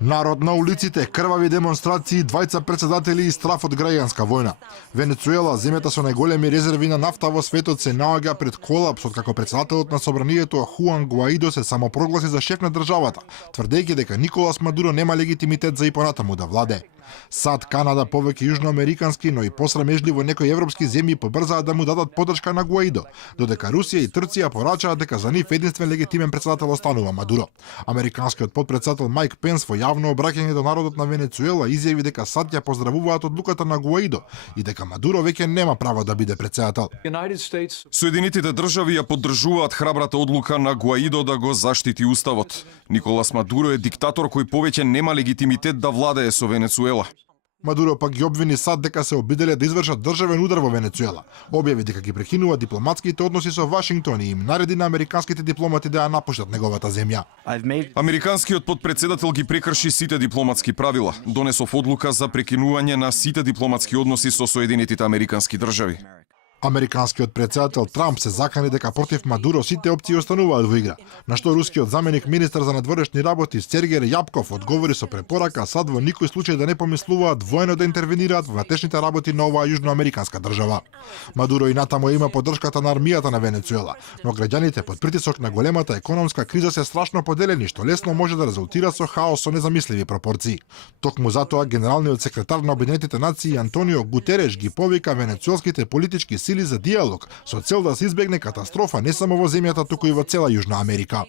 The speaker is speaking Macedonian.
Народ на улиците, крвави демонстрации, двајца председатели и страф од граѓанска војна. Венецуела, земјата со најголеми резерви на нафта во светот, се наоѓа пред колапс откако председателот на собранието Хуан Гуаидо се самопрогласи за шеф на државата, тврдејќи дека Николас Мадуро нема легитимитет за и понатаму да владее. САД, Канада, повеќе јужноамерикански, но и посрамежливо некои европски земји побрзаат да му дадат поддршка на Гуаидо, додека Русија и Трција порачаат дека за нив единствен легитимен председател останува Мадуро. Американскиот подпредседател Мајк Пенс во јавно обраќање до народот на Венецуела изјави дека САД ја поздравуваат одлуката на Гуаидо и дека Мадуро веќе нема право да биде председател. Соединетите држави ја поддржуваат храбрата одлука на Гуаидо да го заштити уставот. Николас Мадуро е диктатор кој повеќе нема легитимитет да владее со Венецуела. Мадуро пак ги обвини САД дека се обиделе да извршат државен удар во Венецуела. Објави дека ги прекинува дипломатските односи со Вашингтон и им нареди на американските дипломати да ја напуштат неговата земја. Американскиот подпредседател ги прекрши сите дипломатски правила. Донесов одлука за прекинување на сите дипломатски односи со Соединетите американски држави. Американскиот председател Трамп се закани дека против Мадуро сите опции остануваат во игра, на што рускиот заменик министер за надворешни работи Сергеј Јапков одговори со препорака САД во никој случај да не помислуваат воено да интервенираат во внатрешните работи на оваа јужноамериканска држава. Мадуро и натаму има поддршката на армијата на Венецуела, но граѓаните под притисок на големата економска криза се страшно поделени, што лесно може да резултира со хаос со незамисливи пропорции. Токму затоа генералниот секретар на Обединетите нации Антонио Гутереш ги повика венецуелските политички сили за диалог со цел да се избегне катастрофа не само во земјата, туку и во цела Јужна Америка.